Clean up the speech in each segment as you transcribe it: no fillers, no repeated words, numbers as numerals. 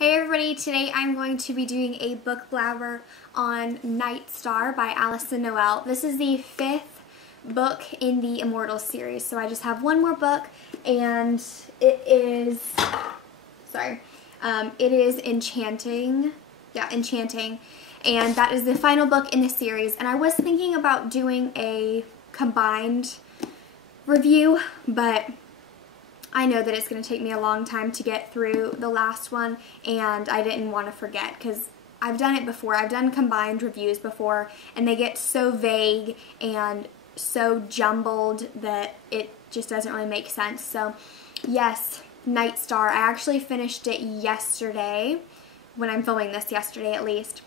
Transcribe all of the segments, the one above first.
Hey everybody, today I'm going to be doing a book blabber on Night Star by Alyson Noel. This is the 5th book in the Immortals series, so I just have one more book, and it is, it is Enchanting, and that is the final book in the series, and I was thinking about doing a combined review, but I know that it's going to take me a long time to get through the last one, and I didn't want to forget because I've done it before. I've done combined reviews before, and they get so vague and so jumbled that it just doesn't really make sense. So, yes, Night Star. I actually finished it yesterday, when I'm filming this, yesterday at least,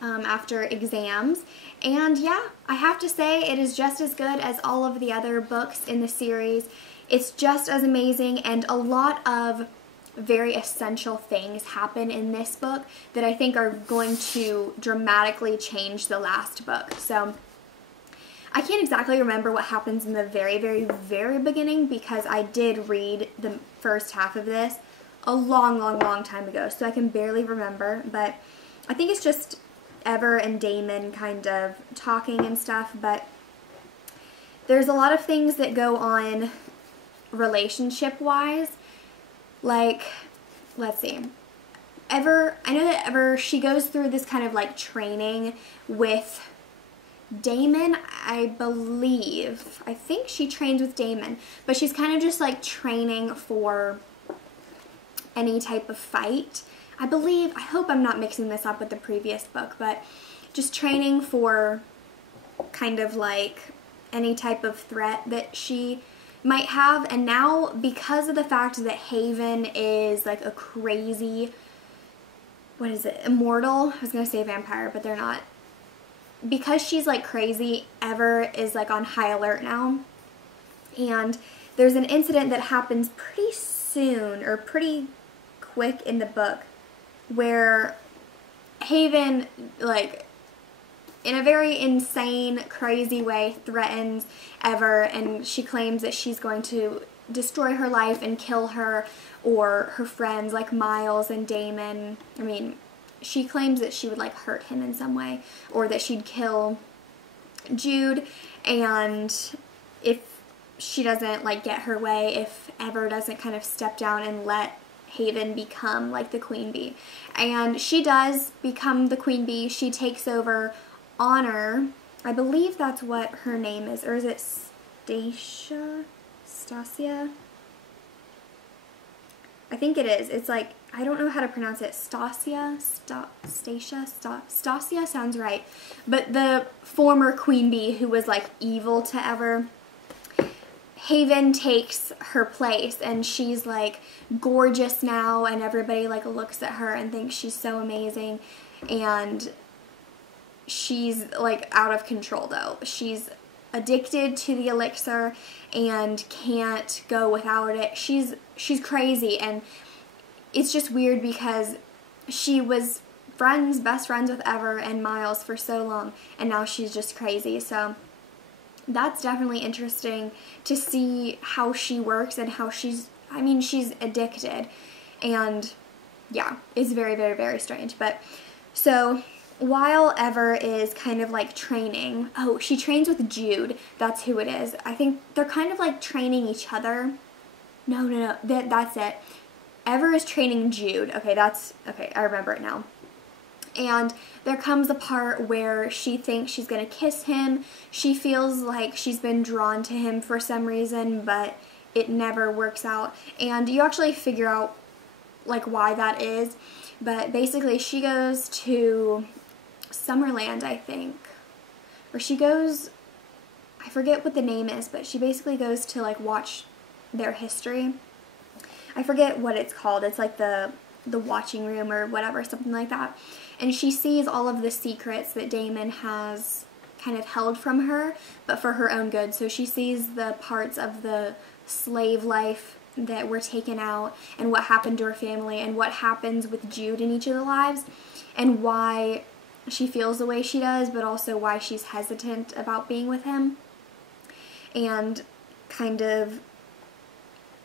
after exams. And yeah, I have to say it is just as good as all of the other books in the series. It's just as amazing, and a lot of very essential things happen in this book that I think are going to dramatically change the last book. So I can't exactly remember what happens in the very, very, very beginning because I did read the first half of this a long time ago, so I can barely remember, but I think it's just Ever and Damon kind of talking and stuff, but there's a lot of things that go on relationship-wise. Like, let's see. I know that Ever, she goes through this kind of like training with Damon, I believe. I think she trains with Damon, but she's kind of just like training for any type of fight. I believe, I hope I'm not mixing this up with the previous book, but just training for kind of like any type of threat that she might have. And now, because of the fact that Haven is like a crazy, what is it, immortal? I was going to say vampire, but they're not. Because she's like crazy, Ever is like on high alert now. And there's an incident that happens pretty soon, or pretty quick in the book, where Haven, like, in a very insane, crazy way, threatens Ever, and she claims that she's going to destroy her life and kill her or her friends like Miles and Damon. I mean, she claims that she would like hurt him in some way, or that she'd kill Jude, and if she doesn't like get her way, if Ever doesn't kind of step down and let Haven become like the queen bee. And she does become the queen bee. She takes over Honor. I believe that's what her name is. Or is it Stasia? I think it is. It's like, I don't know how to pronounce it. Stasia sounds right. But the former queen bee who was like evil to Ever, Haven takes her place, and she's like gorgeous now, and everybody like looks at her and thinks she's so amazing, and she's like out of control though. She's addicted to the elixir and can't go without it. She's crazy, and it's just weird because she was best friends with Ever and Miles for so long, and now she's just crazy. So that's definitely interesting to see how she works and how she's addicted, and yeah, it's very, very, very strange. But so while Ever is kind of like training, oh, she trains with Jude, that's who it is. I think they're kind of like training each other. No, that's it. Ever is training Jude. Okay, I remember it now. And there comes a part where she thinks she's going to kiss him. She feels like she's been drawn to him for some reason, but it never works out. And you actually figure out like why that is. But basically she goes to Summerland, I think. Or she goes, I forget what the name is, but she basically goes to like watch their history. I forget what it's called. It's like the watching room or whatever, something like that. And she sees all of the secrets that Damon has kind of held from her, but for her own good. So she sees the parts of the slave life that were taken out, and what happened to her family, and what happens with Jude in each of the lives, and why she feels the way she does, but also why she's hesitant about being with him, and kind of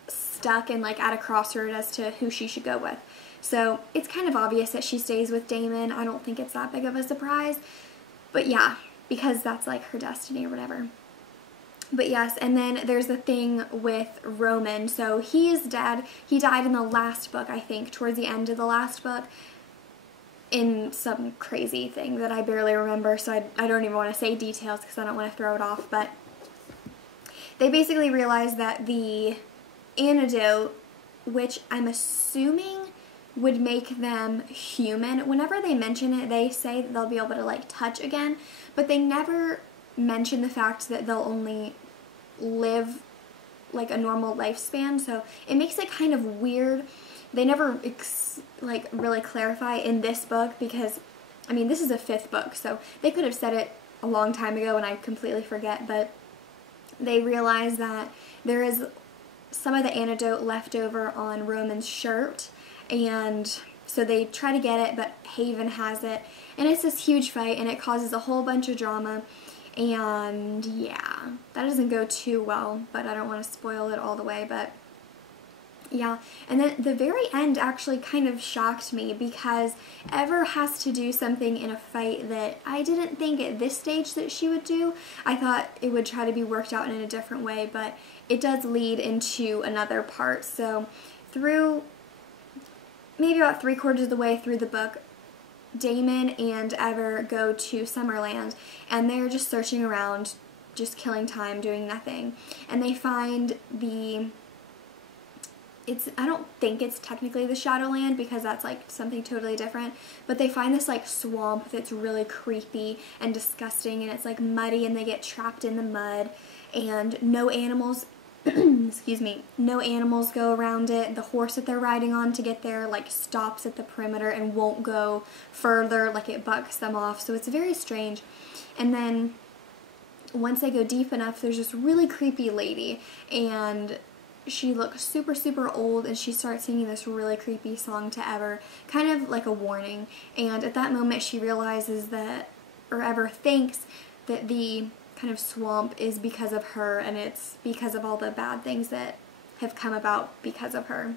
stuck and like at a crossroad as to who she should go with. So it's kind of obvious that she stays with Damon. I don't think it's that big of a surprise. But yeah, because that's like her destiny or whatever. But yes, and then there's the thing with Roman. So he is dead. He died in the last book, I think, towards the end of the last book, in some crazy thing that I barely remember, so I don't even want to say details because I don't want to throw it off. But they basically realized that the antidote, which I'm assuming would make them human, whenever they mention it, they say that they'll be able to like touch again, but they never mention the fact that they'll only live like a normal lifespan, so it makes it kind of weird. They never like really clarify in this book, because I mean this is a 5th book, so they could have said it a long time ago and I completely forget, but they realize that there is some of the antidote left over on Roman's shirt, and so they try to get it, but Haven has it, and it's this huge fight, and it causes a whole bunch of drama. And yeah, that doesn't go too well, but I don't want to spoil it all the way, but yeah. And then the very end actually kind of shocked me, because Ever has to do something in a fight that I didn't think at this stage that she would do. I thought it would try to be worked out in a different way, but it does lead into another part. So through maybe about 3/4 of the way through the book, Damon and Ever go to Summerland, and they're just searching around, just killing time, doing nothing. And they find I don't think it's technically the Shadowland, because that's like something totally different, but they find this like swamp that's really creepy and disgusting, and it's like muddy, and they get trapped in the mud, and no animals excuse me, no animals go around it. The horse that they're riding on to get there like stops at the perimeter and won't go further, like it bucks them off, so it's very strange. And then once they go deep enough, there's this really creepy lady, and she looks super, super old, and she starts singing this really creepy song to Ever, kind of like a warning. And at that moment she realizes that, or Ever thinks that the kind of swamp is because of her, and it's because of all the bad things that have come about because of her.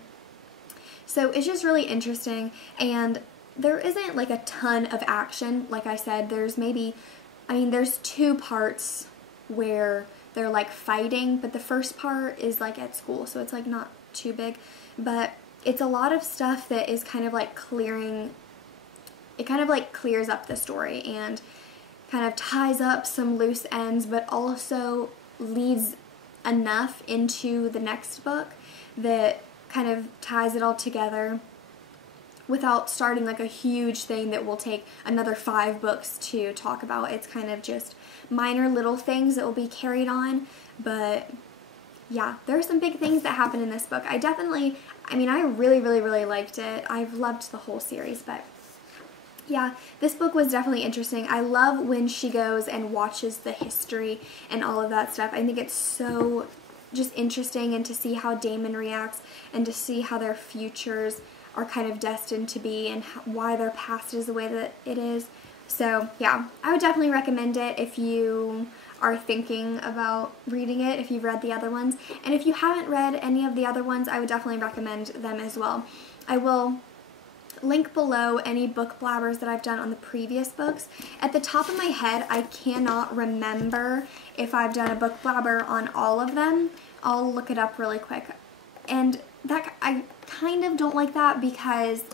So it's just really interesting, and there isn't like a ton of action. Like I said, there's there's 2 parts where they're like fighting, but the first part is like at school, so it's like not too big, but it's a lot of stuff that is kind of like clears up the story and kind of ties up some loose ends, but also leads enough into the next book that kind of ties it all together without starting like a huge thing that will take another 5 books to talk about. It's kind of just minor little things that will be carried on, but yeah, there are some big things that happen in this book. I really, really, really liked it. I've loved the whole series, but yeah, this book was definitely interesting. I love when she goes and watches the history and all of that stuff. I think it's so just interesting, and to see how Damon reacts, and to see how their futures are kind of destined to be, and why their past is the way that it is. So yeah, I would definitely recommend it if you are thinking about reading it, if you've read the other ones. And if you haven't read any of the other ones, I would definitely recommend them as well. I will link below any book blabbers that I've done on the previous books. At the top of my head, I cannot remember if I've done a book blabber on all of them. I'll look it up really quick. And that I kind of don't like that, because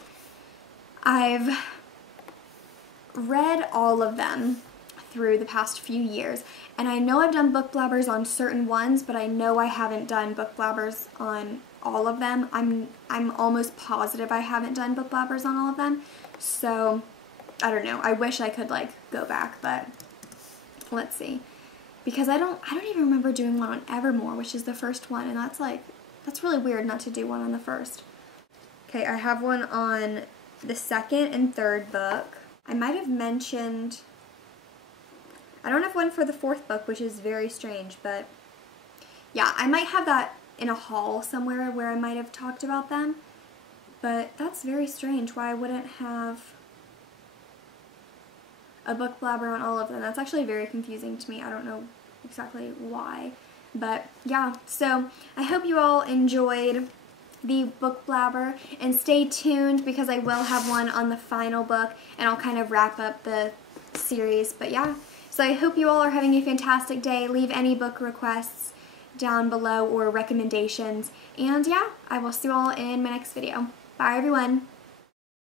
I've read all of them through the past few years, and I know I've done book blabbers on certain ones, but I know I haven't done book blabbers on all of them. I'm almost positive I haven't done book blabbers on all of them, so I don't know. I wish I could like go back, but let's see, because I don't even remember doing one on Evermore, which is the first one, and that's really weird not to do one on the first. Okay, I have one on the 2nd and 3rd book. I might have mentioned, I don't have one for the 4th book, which is very strange, but yeah, I might have that in a haul somewhere where I might have talked about them, but that's very strange why I wouldn't have a book blabber on all of them. That's actually very confusing to me. I don't know exactly why, but yeah, so I hope you all enjoyed the book Blabber, and stay tuned because I will have one on the final book, and I'll kind of wrap up the series. But yeah, so I hope you all are having a fantastic day. Leave any book requests down below or recommendations, and yeah, I will see you all in my next video. Bye everyone.